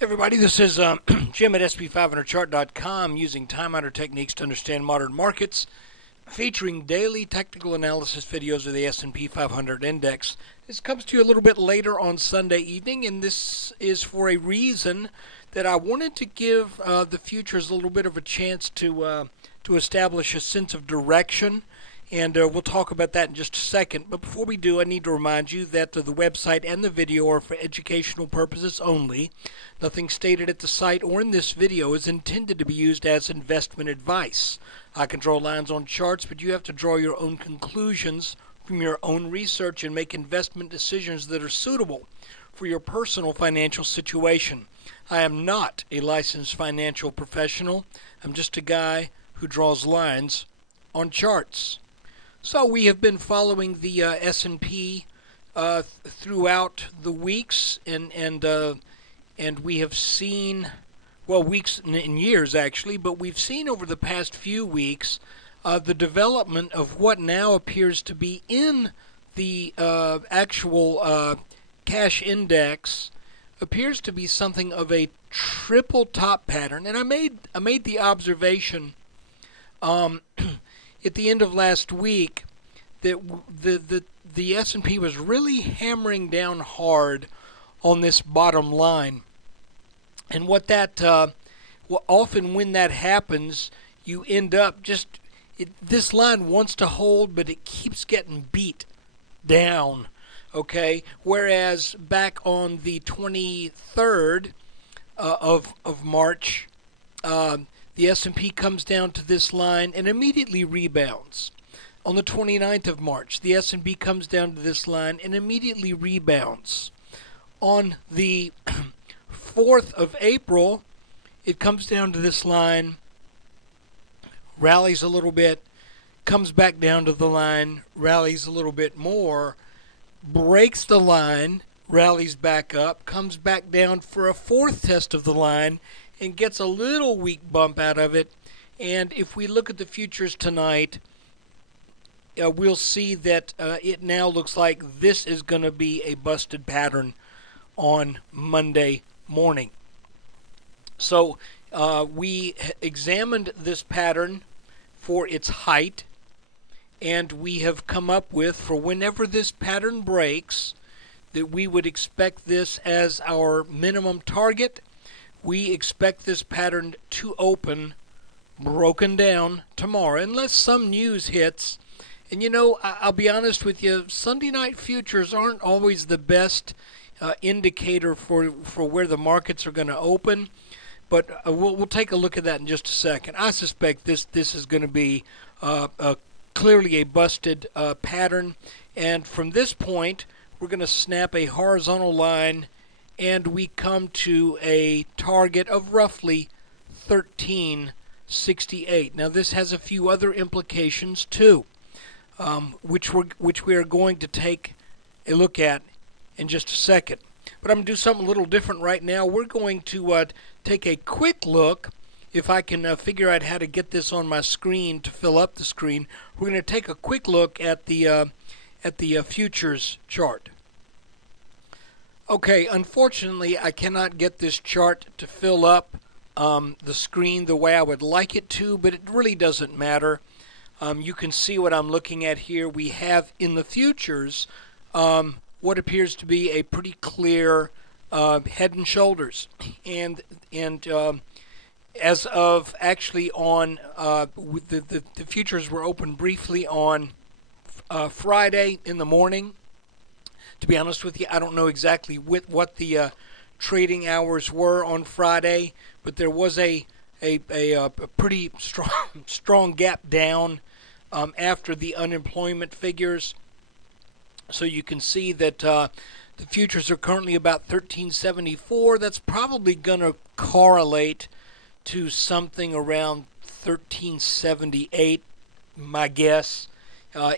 Everybody, this is Jim at SP500chart.com using time-honored techniques to understand modern markets, featuring daily technical analysis videos of the S&P 500 index. This comes to you a little bit later on Sunday evening, and this is for a reason that I wanted to give the futures a little bit of a chance to establish a sense of direction. And we'll talk about that in just a second. But before we do, I need to remind you that the website and the video are for educational purposes only. Nothing stated at the site or in this video is intended to be used as investment advice. I can draw lines on charts, but you have to draw your own conclusions from your own research and make investment decisions that are suitable for your personal financial situation. I am not a licensed financial professional. I'm just a guy who draws lines on charts. So we have been following the S&P throughout the weeks, and we have seen, well, weeks and years actually, but we've seen over the past few weeks the development of what now appears to be in the actual cash index appears to be something of a triple top pattern. And I made the observation at the end of last week that the S&P was really hammering down hard on this bottom line. And what that often when that happens, you end up this line wants to hold, but it keeps getting beat down. Okay, whereas back on the 23rd of March, the S&P comes down to this line and immediately rebounds. On the 29th of March, the S&P comes down to this line and immediately rebounds. On the 4th of April, it comes down to this line, rallies a little bit, comes back down to the line, rallies a little bit more, breaks the line, rallies back up, comes back down for a fourth test of the line, and gets a little weak bump out of it. And if we look at the futures tonight, we'll see that it now looks like this is going to be a busted pattern on Monday morning. So we examined this pattern for its height, and we have come up with, for whenever this pattern breaks, that we would expect this as our minimum target. We expect this pattern to open broken down tomorrow, unless some news hits. And you know, I'll be honest with you, Sunday night futures aren't always the best indicator for where the markets are going to open. But we'll take a look at that in just a second. I suspect this is going to be clearly a busted pattern. And from this point, we're going to snap a horizontal line, and we come to a target of roughly 1368. Now this has a few other implications too, which we are going to take a look at in just a second. But I'm going to do something a little different right now. We're going to take a quick look. If I can figure out how to get this on my screen to fill up the screen, we're going to take a quick look at the futures chart. Okay, unfortunately, I cannot get this chart to fill up the screen the way I would like it to, but it really doesn't matter. You can see what I'm looking at here. We have in the futures what appears to be a pretty clear head and shoulders, and as of actually on the futures were open briefly on Friday in the morning. To be honest with you, I don't know exactly what the trading hours were on Friday, but there was a pretty strong gap down after the unemployment figures. So you can see that the futures are currently about 1374. That's probably going to correlate to something around 1378, my guess.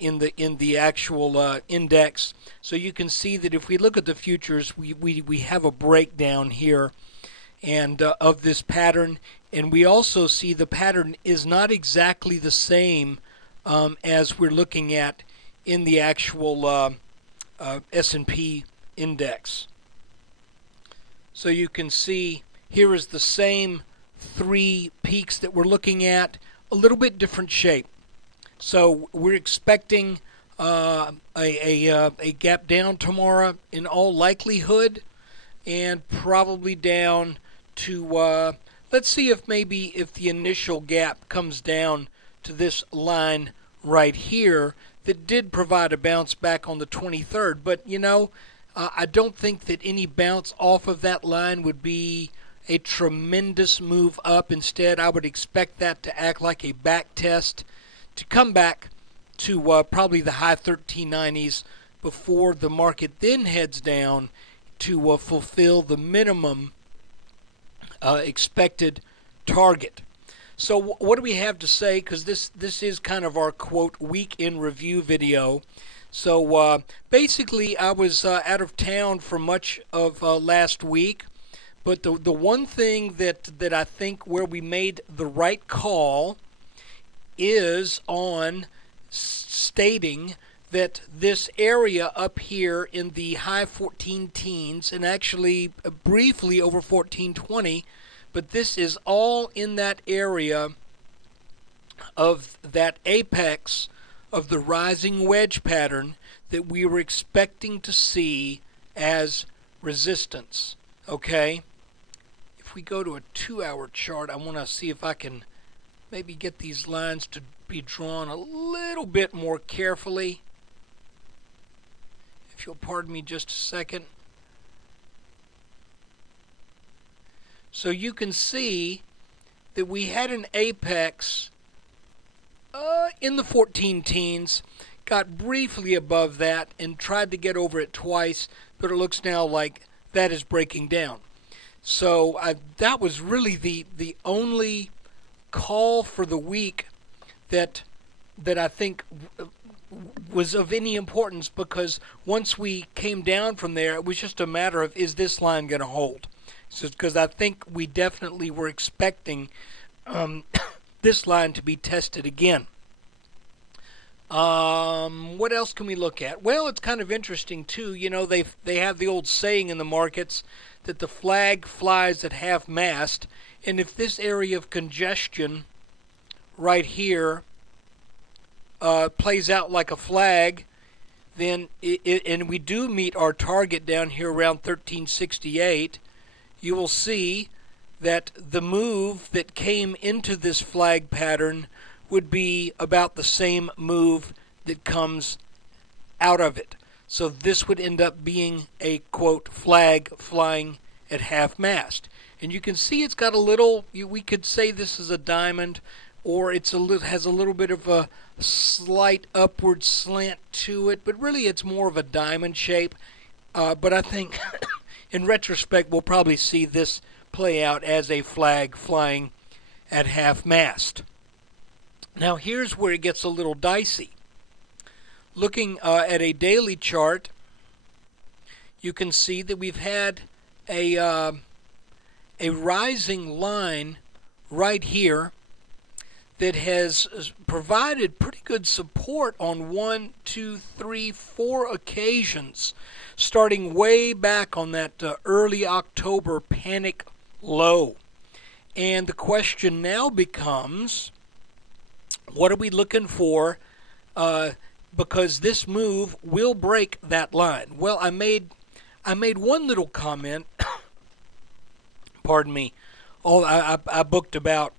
In the actual index. So you can see that if we look at the futures, we have a breakdown here and of this pattern, and we also see the pattern is not exactly the same as we're looking at in the actual S&P index. So you can see Here is the same three peaks that we're looking at, a little bit different shape. So we're expecting a gap down tomorrow in all likelihood, and probably down to, let's see if the initial gap comes down to this line right here that did provide a bounce back on the 23rd. But, I don't think that any bounce off of that line would be a tremendous move up. Instead, I would expect that to act like a back test to come back to probably the high 1390s before the market then heads down to fulfill the minimum expected target. So what do we have to say? Because this is kind of our, quote, week in review video. So basically, I was out of town for much of last week. But the one thing that I think where we made the right call is on stating that this area up here in the high 14 teens, and actually briefly over 1420, but this is all in that area of that apex of the rising wedge pattern that we were expecting to see as resistance. Okay? If we go to a 2-hour chart, I want to see if I can maybe get these lines to be drawn a little bit more carefully. If you'll pardon me just a second. So you can see that we had an apex in the 14 teens, got briefly above that and tried to get over it twice, but it looks now like that is breaking down. So that was really the only call for the week that I think was of any importance, because once we came down from there, it was just a matter of, is this line going to hold? So, because I think we definitely were expecting this line to be tested again. What else can we look at? Well, it's kind of interesting too. They have the old saying in the markets that the flag flies at half-mast, and if this area of congestion right here plays out like a flag, then and we do meet our target down here around 1368, you will see that the move that came into this flag pattern would be about the same move that comes out of it. So this would end up being a, quote, flag flying at half-mast. And you can see it's got a little, we could say this is a diamond, or has a little bit of a slight upward slant to it, but really it's more of a diamond shape. But I think in retrospect we'll probably see this play out as a flag flying at half-mast. Now here's where it gets a little dicey. Looking at a daily chart, you can see that we've had a rising line right here that has provided pretty good support on 1, 2, 3, 4 occasions, starting way back on that early October panic low. And the question now becomes, what are we looking for? Because this move will break that line. Well, I made one little comment. Pardon me. I booked about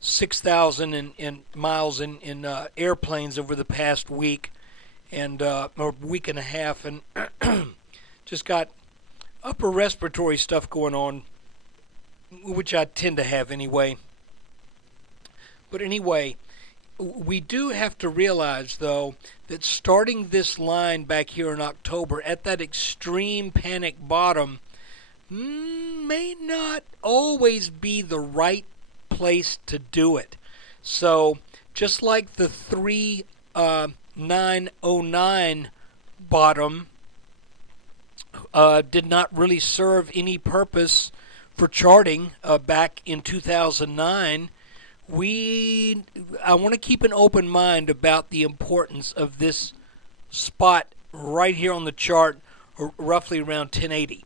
6,000 in miles in airplanes over the past week, and or week and a half, and just got upper respiratory stuff going on, which I tend to have anyway. But anyway, we do have to realize, though, that starting this line back here in October at that extreme panic bottom may not always be the right place to do it. So just like the 3909 bottom did not really serve any purpose for charting back in 2009, I want to keep an open mind about the importance of this spot right here on the chart, roughly around 1080.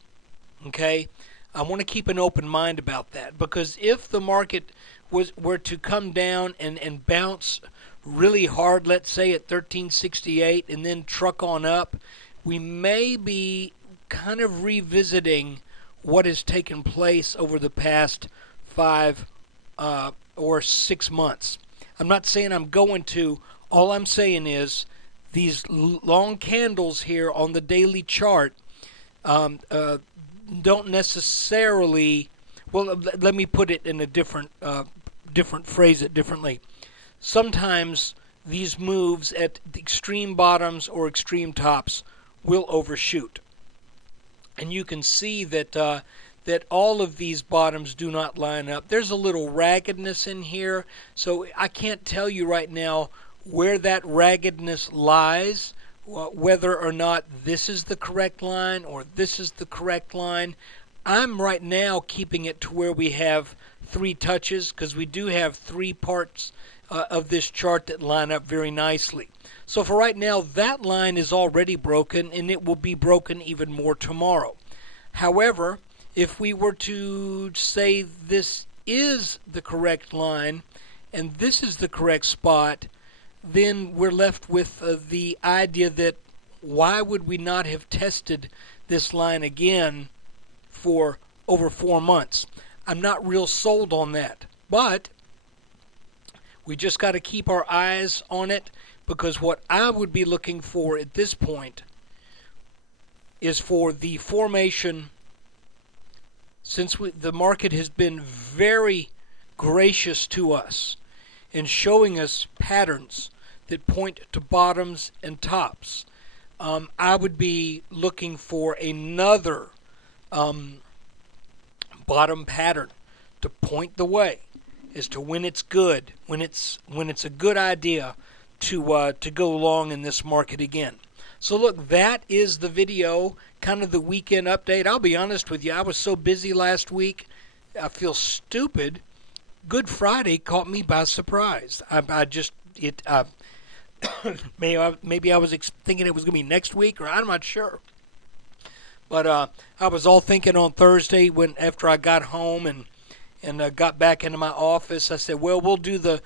Okay, I want to keep an open mind about that, because if the market were to come down and bounce really hard, let's say at 1368, and then truck on up, we may be kind of revisiting what has taken place over the past 5 or 6 months. I'm not saying I'm going to. All I'm saying is these long candles here on the daily chart don't necessarily, well, let me put it in a different phrase it differently. Sometimes these moves at the extreme bottoms or extreme tops will overshoot. And you can see that that all of these bottoms do not line up. There's a little raggedness in here, so I can't tell you right now where that raggedness lies, whether or not this is the correct line or this is the correct line. I'm right now keeping it to where we have 3 touches, because we do have 3 parts of this chart that line up very nicely. So for right now, that line is already broken, and it will be broken even more tomorrow. However, if we were to say this is the correct line and this is the correct spot, then we're left with the idea that why would we not have tested this line again for over 4 months? I'm not real sold on that, but we just got to keep our eyes on it, because what I would be looking for at this point is for the formation. Since the market has been very gracious to us in showing us patterns that point to bottoms and tops, I would be looking for another bottom pattern to point the way as to when it's good, when it's a good idea to go long in this market again. So look, that is the video, kind of the weekend update. I'll be honest with you, I was so busy last week, I feel stupid. Good Friday caught me by surprise. Maybe I was thinking it was going to be next week, or I'm not sure. But I was all thinking on Thursday after I got home and got back into my office. I said, well, we'll do the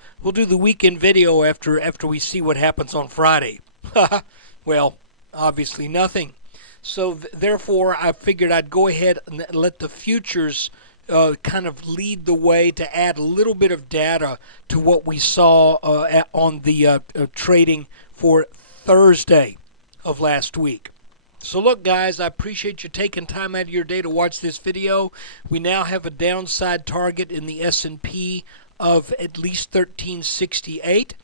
weekend video after we see what happens on Friday. Well, obviously nothing. So therefore, I figured I'd go ahead and let the futures kind of lead the way to add a little bit of data to what we saw on the trading for Thursday of last week. So look, guys, I appreciate you taking time out of your day to watch this video. We now have a downside target in the S&P of at least 1368.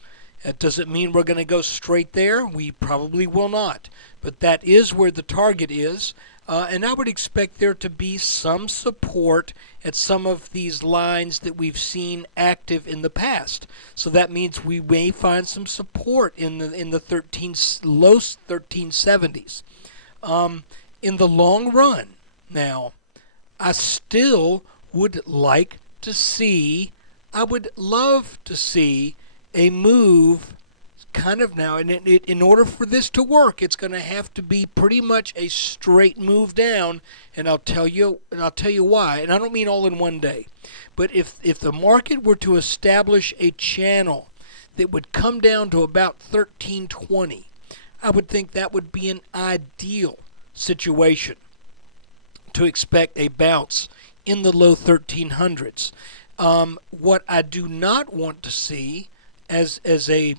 That doesn't mean we're going to go straight there. We probably will not. But that is where the target is. And I would expect there to be some support at some of these lines that we've seen active in the past. So that means we may find some support in the low 1370s. In the long run, now, I still would like to see, I would love to see a move kind of now, and in order for this to work, it's going to have to be pretty much a straight move down, and I'll tell you why. And I don't mean all in one day, but if the market were to establish a channel that would come down to about 1320, I would think that would be an ideal situation to expect a bounce in the low 1300s. What I do not want to see as a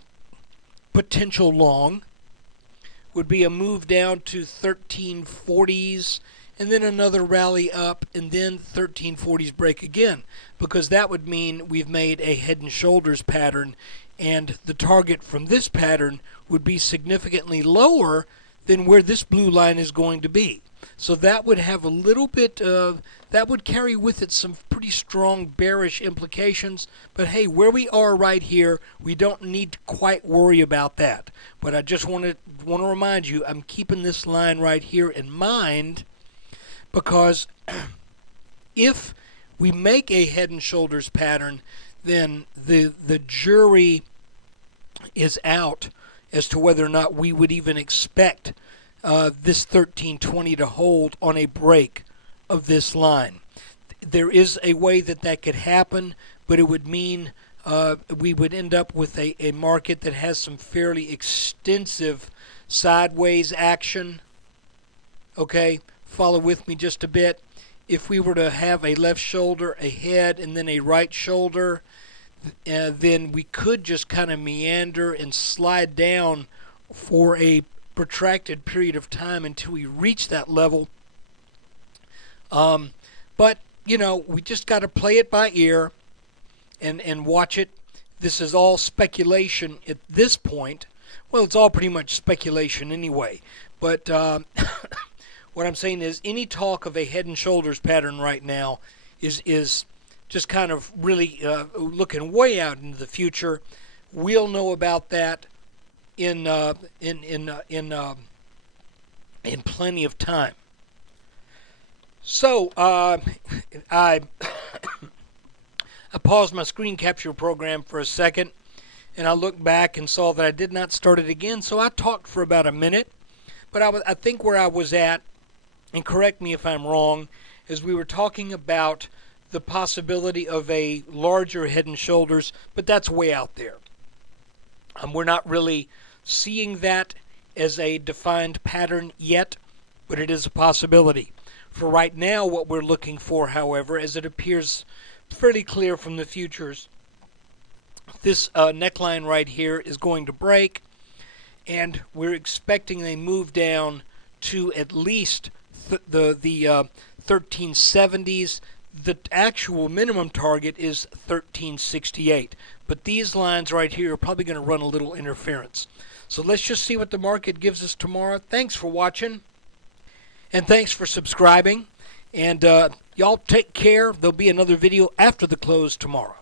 potential long would be a move down to 1340s and then another rally up and then 1340s break again, because that would mean we've made a head and shoulders pattern, and the target from this pattern would be significantly lower than where this blue line is going to be. So that would have a little bit of, that would carry with it some pretty strong bearish implications. But hey, where we are right here, we don't need to quite worry about that. But I just want to remind you, I'm keeping this line right here in mind, because if we make a head and shoulders pattern, then the jury is out as to whether or not we would even expect this 1320 to hold on a break of this line. there is a way that could happen, but it would mean we would end up with a market that has some fairly extensive sideways action. Okay, follow with me just a bit. If we were to have a left shoulder, a head, and then a right shoulder, then we could just kind of meander and slide down for a protracted period of time until we reach that level. But, you know, we just got to play it by ear and watch it. This is all speculation at this point. Well, it's all pretty much speculation anyway. But what I'm saying is any talk of a head and shoulders pattern right now is just kind of really looking way out into the future. We'll know about that in plenty of time. So I paused my screen capture program for a second, and I looked back and saw that I did not start it again. So I talked for about a minute, but I think where I was at, and correct me if I'm wrong, is we were talking about the possibility of a larger head and shoulders, but that's way out there. We're not really seeing that as a defined pattern yet, but it is a possibility. For right now, what we're looking for, however, as it appears fairly clear from the futures, this neckline right here is going to break, and we're expecting a move down to at least the 1370s. The actual minimum target is 1368. But these lines right here are probably going to run a little interference. So let's just see what the market gives us tomorrow. Thanks for watching. And thanks for subscribing. And y'all take care. There'll be another video after the close tomorrow.